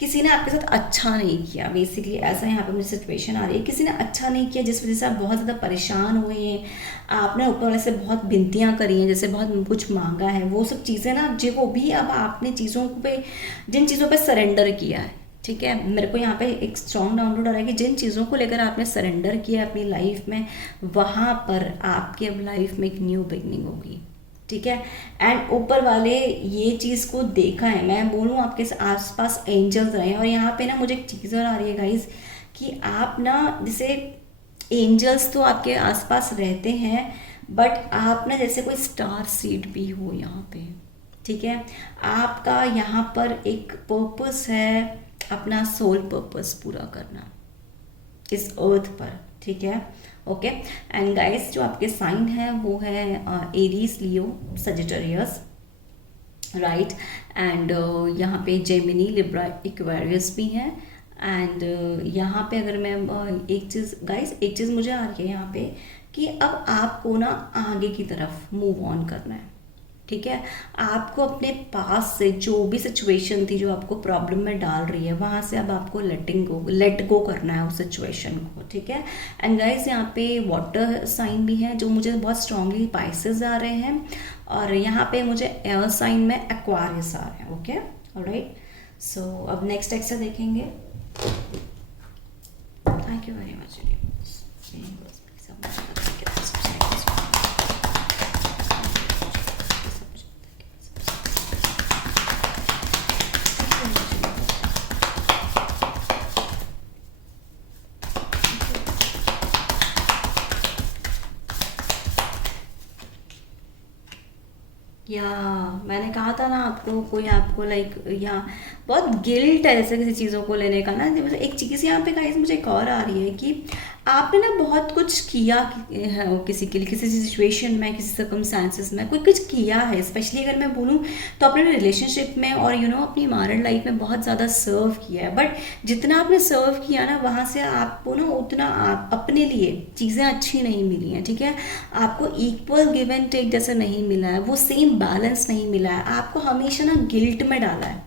किसी ने आपके साथ अच्छा नहीं किया, बेसिकली ऐसा यहाँ पे मुझे सिचुएशन आ रही है। किसी ने अच्छा नहीं किया जिस वजह से आप बहुत ज़्यादा परेशान हुए हैं। आपने ऊपर वाले से बहुत विनतियाँ करी हैं, जैसे बहुत कुछ मांगा है, वो सब चीज़ें ना जो भी अब आपने जिन चीज़ों पे सरेंडर किया है, ठीक है। मेरे को यहाँ पे एक स्ट्रॉन्ग डाउनलोड आ रहा है कि जिन चीज़ों को लेकर आपने सरेंडर किया अपनी लाइफ में, वहाँ पर आपकी अब लाइफ में एक न्यू बिगनिंग होगी, ठीक है। एंड ऊपर वाले ये चीज़ को देखा है, मैं बोलूँ आपके आसपास एंजल्स रहे हैं। और यहाँ पे ना मुझे एक चीज़ और आ रही है गाइज कि आप ना जैसे एंजल्स तो आपके आसपास रहते हैं, बट आप ना जैसे कोई स्टार सीड भी हो यहाँ पे, ठीक है। आपका यहाँ पर एक पर्पस है, अपना सोल पर्पस पूरा करना इस अर्थ पर, ठीक है, ओके। एंड गाइस जो आपके साइन है वो है Aries, Leo, Sagittarius, right. And यहाँ पे जेमिनी, लिब्रा, एक्वेरियस भी हैं। एंड यहाँ पे अगर मैं एक चीज़ मुझे आ रही है यहाँ पे कि अब आपको ना आगे की तरफ मूव ऑन करना है, ठीक है। आपको अपने पास से जो भी सिचुएशन थी जो आपको प्रॉब्लम में डाल रही है, वहाँ से अब आपको लेट गो करना है उस सिचुएशन को, ठीक है। एंड गाइस यहाँ पे वाटर साइन भी है जो मुझे बहुत स्ट्रांगली पाइसेस आ रहे हैं, और यहाँ पे मुझे एयर साइन में एक्वारियस आ रहे हैं, ओके, ऑलराइट। सो अब नेक्स्ट एक्सरसाइज देखेंगे। Thank you very much. या मैंने कहा था ना आपको, कोई आपको लाइक या बहुत गिल्ट है जैसे किसी चीज़ों को लेने का ना। मतलब एक चीज़ यहाँ पे गाइस मुझे एक और आ रही है कि आपने ना बहुत कुछ किया है वो किसी के लिए, किसी सिचुएशन में, किसी सर्कमस्टांसिस में कोई कुछ किया है। स्पेशली अगर मैं बोलूँ तो अपने रिलेशनशिप में और अपनी मैरिड लाइफ में बहुत ज़्यादा सर्व किया है। बट जितना आपने सर्व किया ना, वहाँ से आपको ना उतना आप अपने लिए चीज़ें अच्छी नहीं मिली हैं, ठीक है। आपको इक्वल गिव एंड टेक जैसा नहीं मिला है, वो सेम बैलेंस नहीं मिला है, आपको हमेशा ना गिल्ट में डाला है।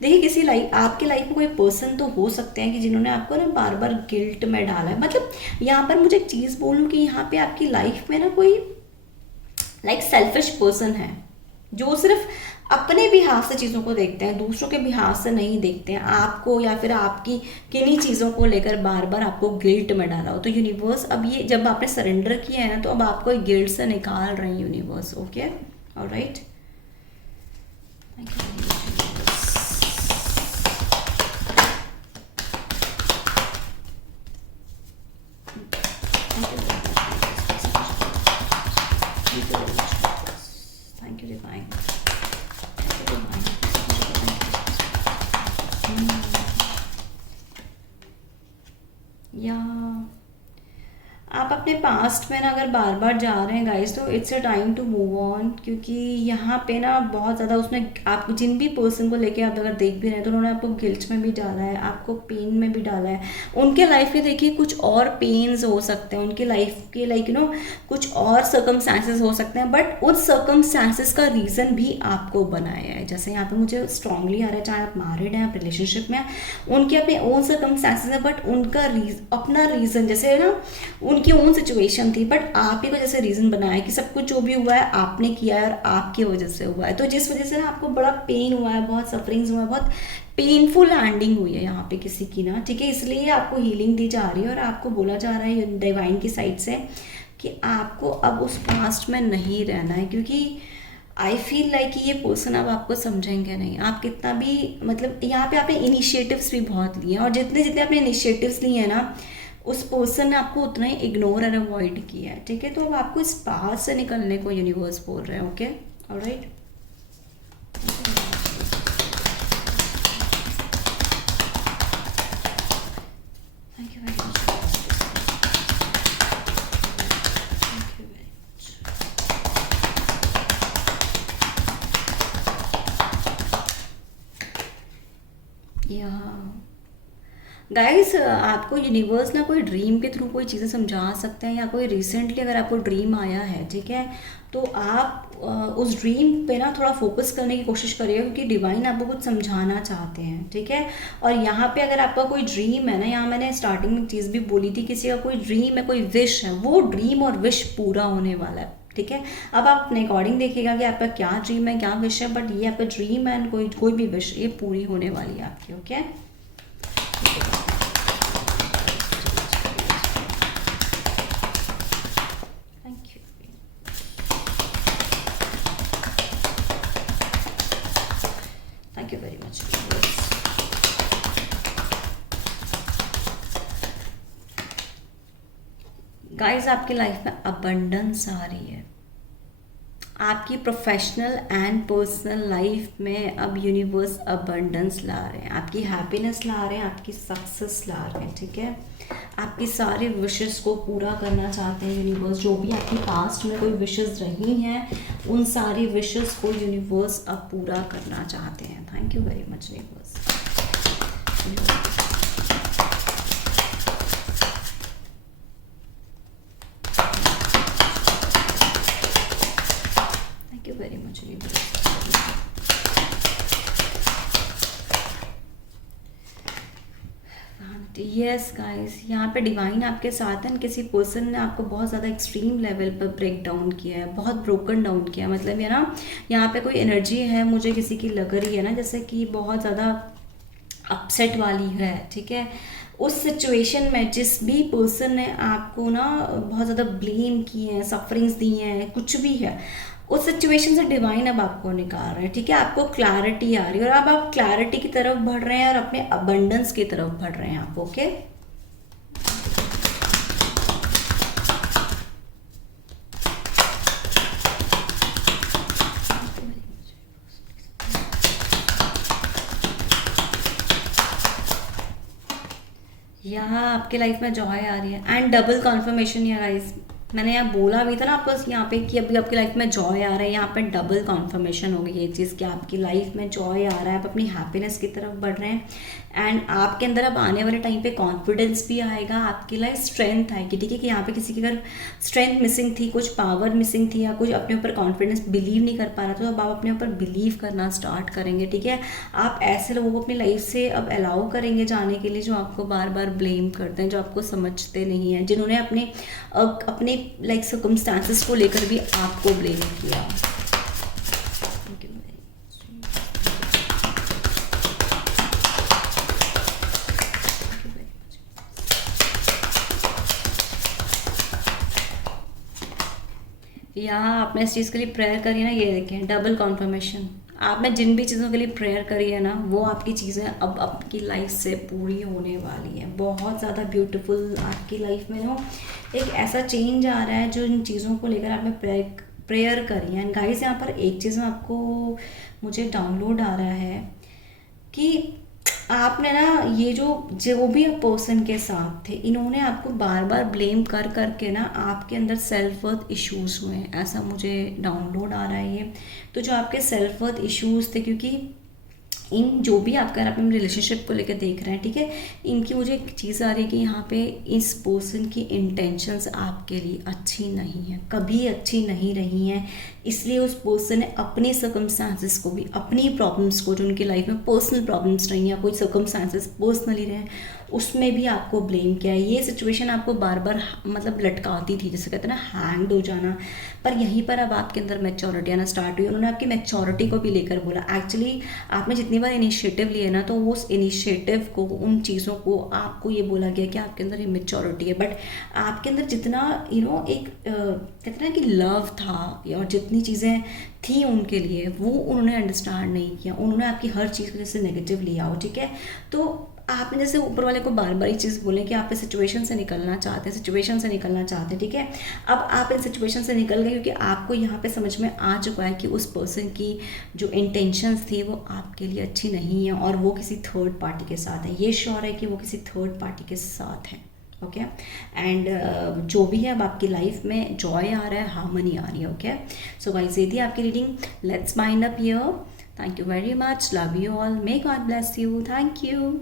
देखिए किसी लाइफ, आपके लाइफ में कोई पर्सन तो हो सकते हैं कि जिन्होंने आपको ना बार बार गिल्ट में डाला है। मतलब यहाँ पर मुझे एक चीज़ बोलूँ कि यहाँ पे आपकी लाइफ में ना कोई लाइक सेल्फिश पर्सन है जो सिर्फ अपने बिहाफ से चीज़ों को देखते हैं, दूसरों के बिहाफ से नहीं देखते हैं आपको, या फिर आपकी किन्हीं चीज़ों को लेकर बार बार आपको गिल्ट में डाला हो। तो यूनिवर्स अब ये जब आपने सरेंडर किया है ना, तो अब आपको गिल्ट से निकाल रहे हैं universe. Okay, alright. Thank you divine. या आप अपने पास्ट में ना अगर बार बार जा रहे हैं गाइस, तो it's a time to move on. क्योंकि यहाँ पे ना बहुत ज़्यादा उसने आप जिन भी पर्सन को लेके आप अगर देख भी रहे हैं, तो उन्होंने आपको गिल्ट में भी डाला है, आपको पेन में भी डाला है। उनके लाइफ में देखिए कुछ और पेन्स हो सकते हैं, उनकी लाइफ के लाइक कुछ और सर्कमस्टांसेस हो सकते हैं, बट उस सर्कमस्टांसेस का रीज़न भी आपको बनाया है। जैसे यहाँ पे मुझे स्ट्रांगली आ रहा है, चाहे आप मैरिड हैं, आप रिलेशनशिप में हैं, उनके अपने ओन सर्कमस्टांसेस हैं, बट उनका अपना रीज़न, जैसे ना उनकी ओन सिचुएशन थी, बट आप ही को जैसे रीज़न बनाया कि सब कुछ जो भी हुआ है आपने किया है और आपकी वजह से हुआ है। तो जिस वजह से ना आपको बड़ा पेन हुआ है, बहुत सफरिंग्स हुआ है, बहुत पेनफुल एंडिंग हुई है यहाँ पे किसी की ना, ठीक है। इसलिए आपको हीलिंग दी जा रही है और आपको बोला जा रहा है डिवाइन की साइड से कि आपको अब उस पास्ट में नहीं रहना है। क्योंकि आई फील लाइक ये पर्सन अब आपको समझेंगे नहीं, आप कितना भी मतलब यहाँ पे आपने इनिशिएटिव्स भी बहुत लिए हैं, और जितने जितने आपने इनिशिएटिव्स लिए हैं ना, उस पर्सन ने आपको उतना ही इग्नोर और अवॉइड किया है, ठीक है। तो अब आपको इस पास से निकलने को यूनिवर्स बोल रहे हैं। Okay, alright. Thank you very much. Thank you very much. या गाइस, आपको यूनिवर्स ना कोई ड्रीम के थ्रू कोई चीज़ें समझा सकते हैं, या कोई रिसेंटली अगर आपको ड्रीम आया है, ठीक है, तो आप उस ड्रीम पे ना थोड़ा फोकस करने की कोशिश करिएगा, क्योंकि डिवाइन आपको कुछ समझाना चाहते हैं, ठीक है। और यहाँ पे अगर आपका कोई ड्रीम है ना, यहाँ मैंने स्टार्टिंग में चीज़ भी बोली थी, किसी का कोई ड्रीम है, कोई विश है, वो ड्रीम और विश पूरा होने वाला है, ठीक है। अब आप अपने अकॉर्डिंग देखिएगा कि आपका क्या ड्रीम है, क्या विश है, बट ये आपका ड्रीम है, कोई कोई भी विश ये पूरी होने वाली है आपकी। Okay, thank you very much. Guys, आपकी लाइफ में अबंडेंस आ रही है, आपकी प्रोफेशनल एंड पर्सनल लाइफ में अब यूनिवर्स अबंडेंस ला रहे हैं, आपकी हैप्पीनेस ला रहे हैं, आपकी सक्सेस ला रहे हैं, ठीक है। आपकी सारे विशेस को पूरा करना चाहते हैं यूनिवर्स। जो भी आपकी पास्ट में कोई विशेस रही हैं, उन सारी विशेस को यूनिवर्स अब पूरा करना चाहते हैं। Thank you very much universe. Thank you very much universe. Yes guys, यहाँ पे डिवाइन आपके साथ है। किसी पर्सन ने आपको बहुत ज़्यादा एक्सट्रीम लेवल पर ब्रेक डाउन किया है, बहुत ब्रोकन डाउन किया है। मतलब ये ना यहाँ पे कोई एनर्जी है मुझे किसी की लग रही है ना, जैसे कि बहुत ज़्यादा अपसेट वाली है, ठीक है। उस सिचुएशन में जिस भी पर्सन ने आपको ना बहुत ज़्यादा ब्लेम किए हैं, सफरिंग्स दी हैं, कुछ भी है, उस सिचुएशन से डिवाइन अब आपको निकाल रहे हैं, ठीक है। आपको क्लैरिटी आ रही है और अब आप क्लैरिटी की तरफ बढ़ रहे हैं और अपने अबंडेंस की तरफ बढ़ रहे हैं आप। ओके, यहाँ आपके लाइफ में जॉय आ रही है एंड डबल कॉन्फर्मेशन या गाइस, मैंने यहाँ बोला भी था ना आपको यहाँ पे कि अभी आपकी लाइफ में जॉय आ रहा है, यहाँ पे डबल कॉन्फर्मेशन हो गई ये चीज़ कि आपकी लाइफ में जॉय आ रहा है, आप अपनी हैप्पीनेस की तरफ बढ़ रहे हैं एंड आपके अंदर अब आने वाले टाइम पे कॉन्फिडेंस भी आएगा, आपकी लाइफ स्ट्रेंथ आएगी। ठीक है कि यहाँ पे किसी की अगर स्ट्रेंथ मिसिंग थी, कुछ पावर मिसिंग थी या कुछ अपने ऊपर कॉन्फिडेंस बिलीव नहीं कर पा रहा था, तो अब आप अपने ऊपर बिलीव करना स्टार्ट करेंगे। ठीक है, आप ऐसे लोगों को अपनी लाइफ से अब अलाउ करेंगे जाने के लिए जो आपको बार बार ब्लेम करते हैं, जो आपको समझते नहीं हैं, जिन्होंने अपने अपने लाइक सर्कमस्टांसेस को लेकर भी आपको ब्लेम किया। यहाँ आपने इस चीज़ के लिए प्रेयर करी है ना, ये देखें डबल कॉन्फर्मेशन। आपने जिन भी चीज़ों के लिए प्रेयर करी है ना, वो आपकी चीज़ें अब आपकी लाइफ से पूरी होने वाली है। बहुत ज़्यादा ब्यूटीफुल आपकी लाइफ में ना एक ऐसा चेंज आ रहा है जो इन चीज़ों को लेकर आपने प्रेयर करी है। एंड गाइस यहाँ पर एक चीज़ में आपको मुझे डाउनलोड आ रहा है कि आपने ना ये जो भी पर्सन के साथ थे, इन्होंने आपको बार बार ब्लेम कर करके ना आपके अंदर सेल्फ वर्थ इश्यूज हुए हैं, ऐसा मुझे डाउनलोड आ रहा है ये। तो जो आपके सेल्फ वर्थ इश्यूज थे, क्योंकि इन जो भी आप अगर आप अपने रिलेशनशिप को लेकर देख रहे हैं, ठीक है, इनकी मुझे एक चीज़ आ रही है कि यहाँ पे इस पर्सन की इंटेंशंस आपके लिए अच्छी नहीं है, कभी अच्छी नहीं रही हैं। इसलिए उस पर्सन ने अपने सर्कमस्टांसेस को भी, अपनी प्रॉब्लम्स को, जो उनकी लाइफ में पर्सनल प्रॉब्लम्स रही हैं, कोई सर्कमस्टांसेस पर्सनली रहे, उसमें भी आपको ब्लेम किया है। ये सिचुएशन आपको बार बार मतलब लटकाती थी, जैसे कहते हैं ना हैंग्ड हो जाना। पर यहीं पर अब आपके अंदर मैच्योरिटी आना स्टार्ट हुई। उन्होंने आपकी मैच्योरिटी को भी लेकर बोला। एक्चुअली आपने जितनी बार इनिशिएटिव लिए ना, तो उस इनिशिएटिव को, उन चीज़ों को आपको ये बोला गया कि आपके अंदर इमेच्योरिटी है, बट आपके अंदर जितना एक कहते हैं ना कि लव था और जितनी चीज़ें थी उनके लिए, वो उन्होंने अंडरस्टैंड नहीं किया। उन्होंने आपकी हर चीज़ को जैसे नेगेटिव लिया हो। ठीक है, तो आपने जैसे ऊपर वाले को बार बार ये चीज़ बोले कि आप इस सिचुएशन से निकलना चाहते हैं, सिचुएशन से निकलना चाहते हैं। ठीक है, अब आप इन सिचुएशन से निकल गए क्योंकि आपको यहाँ पे समझ में आ चुका है कि उस पर्सन की जो इंटेंशंस थी वो आपके लिए अच्छी नहीं है और वो किसी थर्ड पार्टी के साथ है। ये श्योर है कि वो किसी थर्ड पार्टी के साथ है। ओके, एंड जो भी है अब आपकी लाइफ में जॉय आ रहा है, हार्मनी आ रही है। ओके, सो गाइस ये थी आपकी reading. Let's mind up here. Thank you very much, love you all, may God bless you, thank you.